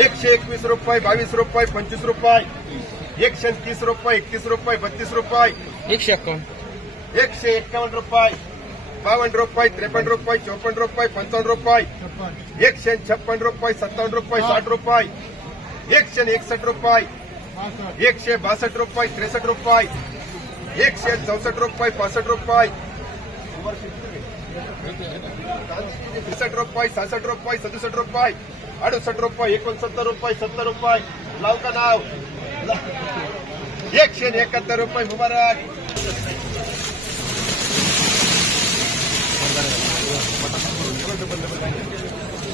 एकशे एकवीस रुपये बावीस रुपये पंचवीस रुपये. एकशे तीस रुपये एकतीस रुपये बत्तीस रुपये. एकशे अकाउंट एकशे एक्कावन्न रुपये. बावन्न रुपये त्रेपन्न रुपये चौपन्न रुपये पंचावन्न रुपये. एकशे छप्पन रुपये सत्तावन्न रुपये साठ रुपये. एकशे एकसठ रुपये. एकशे बासष्ट रुपये त्रेसष्ट रुपये. एकशे चौसष्ट रुपये पासष्ट रुपये. त्रेसष्ट रुपये सहासष्ट रुपये सदुसष्ट रुपये अडुसष्ट रुपये एकोणसत्तर रुपये सत्तर रुपये. लाव का नाव? एकशे एकाहत्तर रुपये मुबारक.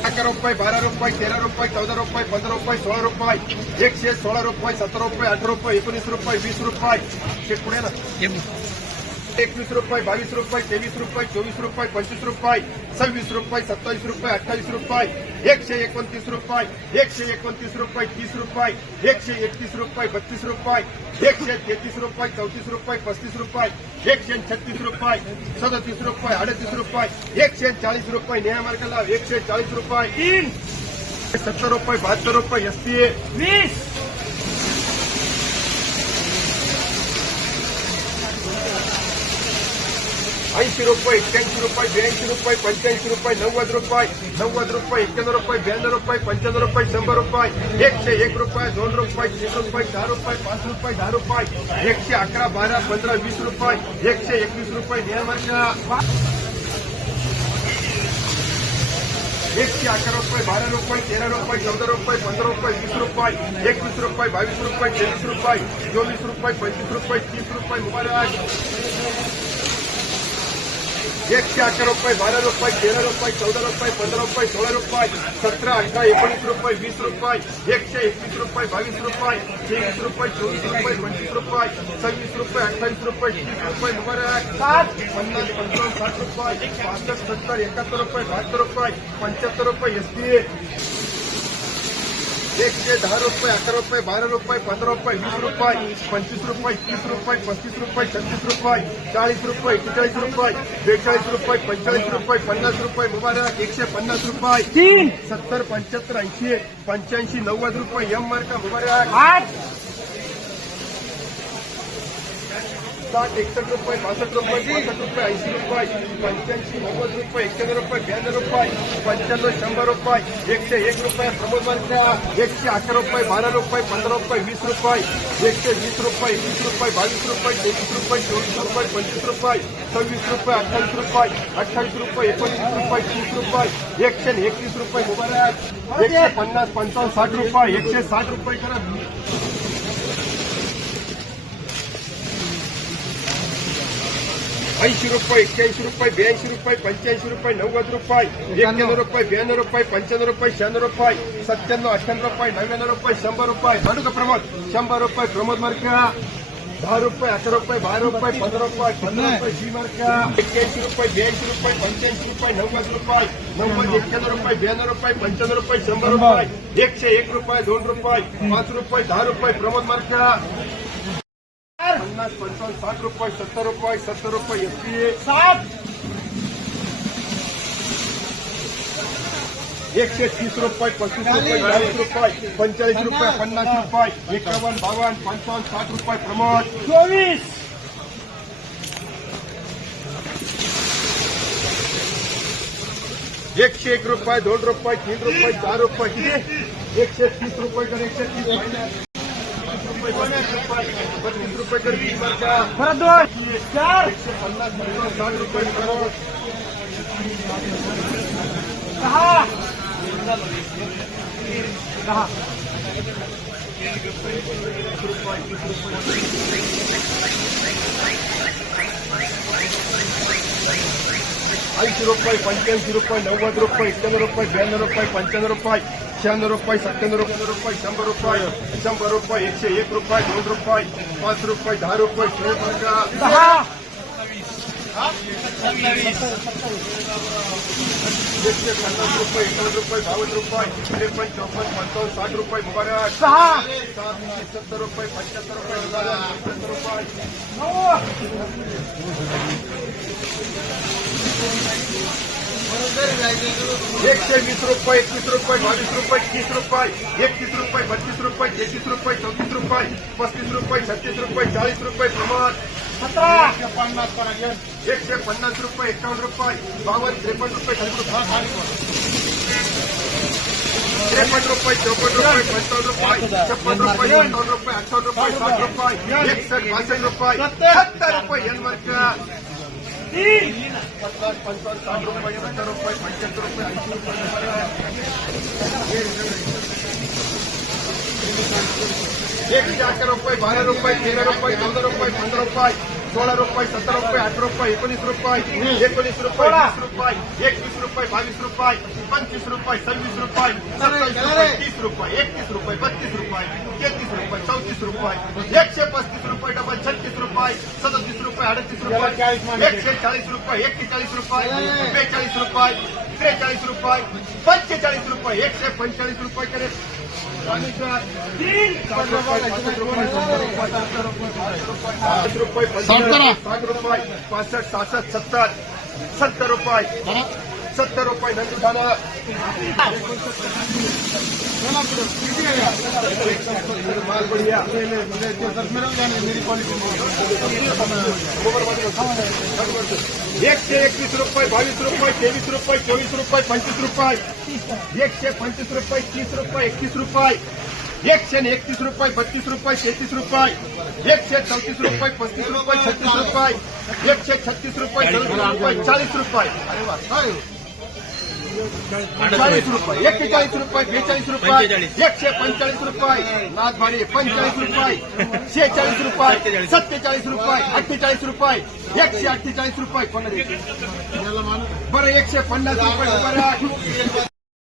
अकरा रुपये बारा रुपये तेरा रुपये चौदा रुपये पंधरा रुपये सोळा रुपये. एकशे सोळा रुपये सतरा रुपये अठरा रुपये एकोणीस रुपये वीस रुपये. शेट पुढे ना? एकवीस रुपये, बावीस रुपये, तेवीस रुपये, चोवीस रुपये, पंचवीस रुपये, सव्वीस रुपये, सत्तावीस रुपये, अठ्ठावीस रुपये, एकशे एकोणतीस रुपये, एकशे एकोणतीस रुपये, तीस रुपये, एकशे एकतीस रुपये, बत्तीस रुपये, एकशे तेहतीस रुपये, चौतीस रुपये, पस्तीस रुपये, एकशे छत्तीस रुपये, सदतीस रुपये, अडतीस रुपये, एकशे चाळीस रुपये न्यायमार्गाला एकशे चाळीस रुपये तीन सत्तर रुपये, बहात्तर रुपये एस टी ऐंशी रुपये एक्क्याऐंशी रुपये ब्याऐंशी रुपये पंच्याऐंशी रुपये नव्वद रुपये नव्वद रुपये एक्क्याण्णव रुपये ब्याण्णव रुपये पंच्याण्णव रुपये शंभर रुपये एकशे एक रुपये दोन रुपये तीन रुपये चार रुपये पाच रुपये दहा रुपये एकशे अकरा बारा पंधरा वीस रुपये एकशे एकवीस रुपये नियमाच्या एकशे अकरा रुपये बारा रुपये तेरा रुपये चौदा रुपये पंधरा रुपये वीस रुपये एकवीस रुपये बावीस रुपये तेवीस रुपये चोवीस रुपये पंचवीस रुपये तीस रुपये मुबारक एकशे अकरा रुपये बारा रुपये तेरा रुपये चौदा रुपये पंधरा रुपये सोळा रुपये सतरा अठरा एकोणीस रुपये वीस रुपये एकशे एकवीस रुपये बावीस रुपये तेवीस रुपये, चौबीस रुपये पंचवीस रुपये सव्वीस रुपये अठ्ठावीस रुपये, तीस रुपये मुबारक सात, पन्नास पंचावन्न साठ रुपये पासष्ट सत्तर एकाहत्तर रुपये, बहत्तर रुपये, पंचहत्तर रुपये एस टी एकशे दहा रुपये अकरा रुपये बारह रुपये पंद्रह रुपये वीस रुपये पंचवीस रुपये तीस रुपये पस्तीस रुपये छत्तीस रुपये चालीस रुपये एकेचाळीस रुपये बेचाळीस रुपये पंचेचाळीस रुपये पन्नास रुपये मुबारक एकशे पन्नास रुपये तीन। सत्तर पंच्याहत्तर ऐंशी पंच्याऐंशी नव्वद रुपये एम मार्का मुबारक। साठ एकसष्ट रुपये बासष्ट रुपये, पासष्ट रुपये, ऐंशी रुपये, पंच्याऐंशी, नव्वद रुपये एक्क्याण्णव रुपये, ब्याण्णव रुपये, पंच्याण्णव, शंभर रुपये, एकशे एक रुपये प्रमोद एकशे अकरा रुपये, बारा रुपये, पंधरा रुपये, वीस रुपये, एकशे वीस रुपये, एकवीस रुपये, बावीस रुपये, तेवीस रुपये, चोवीस रुपये, पंचवीस रुपये, सव्वीस रुपये, अठ्ठावीस रुपये अठ्ठावीस रुपये, एकोणीस रुपये, तीस रुपये, एकशे एकवीस रुपये मुबारक एकशे पन्नास, पंचावन्न, साठ रुपये, एकशे साठ रुपये करा. ऐंशी रुपये एक्क्याऐंशी रुपये ब्याऐंशी रुपये पंच्याऐंशी रुपये नव्वद रुपये रुपये ब्याण्णव रुपये पंच्याण्णव रुपये शहाण्णव रुपये सत्त्याण्णव अठ्ठ्याण्णव रुपये नव्याण्णव रुपये शंभर रुपये मांडू का प्रमोद शंभर रुपये प्रमोद मार्का दहा रुपये अकरा रुपये बारा रुपये पंधरा रुपये पंधरा रुपये जी मार्का एक्क्याऐंशी रुपये ब्याऐंशी रुपये पंच्याऐंशी रुपये नव्वद रुपये नव्वद एक्क्याण्णव रुपये ब्याण्णव रुपये पंच्याण्णव रुपये शंभर रुपये एकशे एक रुपये दोन रुपये पाच रुपये दहा रुपये प्रमोद मार्का पन्नास पंचावन्न साठ रुपये सत्तर रुपये सत्तर रुपये एस पी साठ एकशे तीस रुपये पस्तीस रुपये चाळीस रुपये पंचेचाळीस रुपये पन्नास। रुपये एकावन्न बावन्न पंचावन्न साठ रुपये प्रमोद। चोवीस एकशे एक रुपये दोन रुपये तीन रुपये चार रुपये एकशे तीस रुपये एकशे तीस रुपये पन्नास रुपये बत्तीस रुपये तर वीस मार्का परत दोन चार एकशे पन्नास पंचावन्न साठ रुपये प्रमोद दहा दहा ऐंशी रुपये पंच्याऐंशी रुपये नव्वद रुपये एक्क्याण्णव रुपये ब्याण्णव रुपये पंच्याण्णव रुपये शहाण्णव रुपये सत्त्याण्णव रुपये रुपये शंभर रुपये शंभर रुपये एकशे एक रुपये दोन रुपये पाच रुपये दहा रुपये सोळा दहा. एकशे पन्नास रुपये एकावन्न रुपये बावन्न रुपये त्रेपन्न चौपन्न पंचावन्न साठ रुपये मुबारक. सहा सत्तर रुपये पंच्याहत्तर रुपये पंच्याहत्तर रुपये. एकशे वीस रुपये एकवीस रुपये बावीस रुपये तीस रुपये एकतीस रुपये बत्तीस रुपये तेहतीस रुपये चौतीस रुपये पस्तीस रुपये छत्तीस रुपये चाळीस रुपये प्रमाण. सतरा. पन्नास पर्यंत एकशे पन्नास रुपये एकावन्न रुपये बावन्न त्रेपन्न रुपये त्रेपन्न रुपये चौपन्न रुपये पंचावन्न रुपये छप्पन रुपये सत्तावन्न रुपये अठ्ठावन्न रुपये साठ रुपये एकसष्ट बासष्ट रुपये सत्तर. रुपये एन वर्ग पन्नास पंचावन्न साठ रुपये सत्तर रुपये पंच्याहत्तर रुपये ऐंशी रुपये एकशे अकरा रुपये बारा रुपये तेरा रुपये चौदा रुपये पंधरा रुपये सोळा रुपये सतरा रुपये अठरा रुपये एकोणीस रुपये एकोणीस रुपये वीस रुपये एकवीस रुपये बावीस रुपये पंचवीस रुपये सव्वीस रुपये सत्तावीस रुपये तीस रुपये एकतीस रुपये बत्तीस रुपये तेहतीस रुपये चौतीस रुपये एकशे पस्तीस रुपये डबल छत्तीस रुपये सदतीस रुपये अडतीस रुपये एकशे चाळीस रुपये एक्केचाळीस रुपये बेचाळीस रुपये त्रेचाळीस रुपये पंचेचाळीस रुपये एकशे पंचेचाळीस रुपये करे. रुपये साठ रुपये पासष्ट सहासष्ट सत्तर सत्तर रुपये सत्तर रुपये नंदू झालं माल बढ़िया। एकशे एकवीस रुपये बावीस रुपये तेवीस रुपये चोवीस रुपये पंचवीस रुपये। एकशे पंचवीस रुपये, तीस रुपये एकतीस रुपये। एकशे एकतीस रुपये, बत्तीस रुपये तेहतीस रुपये। एकशे चौतीस रुपये पस्तीस रुपये, छत्तीस रुपये। एकशे छत्तीस रुपये सदतीस रुपये चाळीस रुपये। चाळीस रुपये एक्केचाळीस रुपये बेचाळीस रुपये. एकशे पंचेचाळीस रुपये नाथभाडी पंचेचाळीस रुपये शेहेचाळीस रुपये सत्तेचाळीस रुपये अठ्ठेचाळीस रुपये एकशे अठ्ठेचाळीस रुपये द्यायचे? बरं एकशे पन्नास रुपये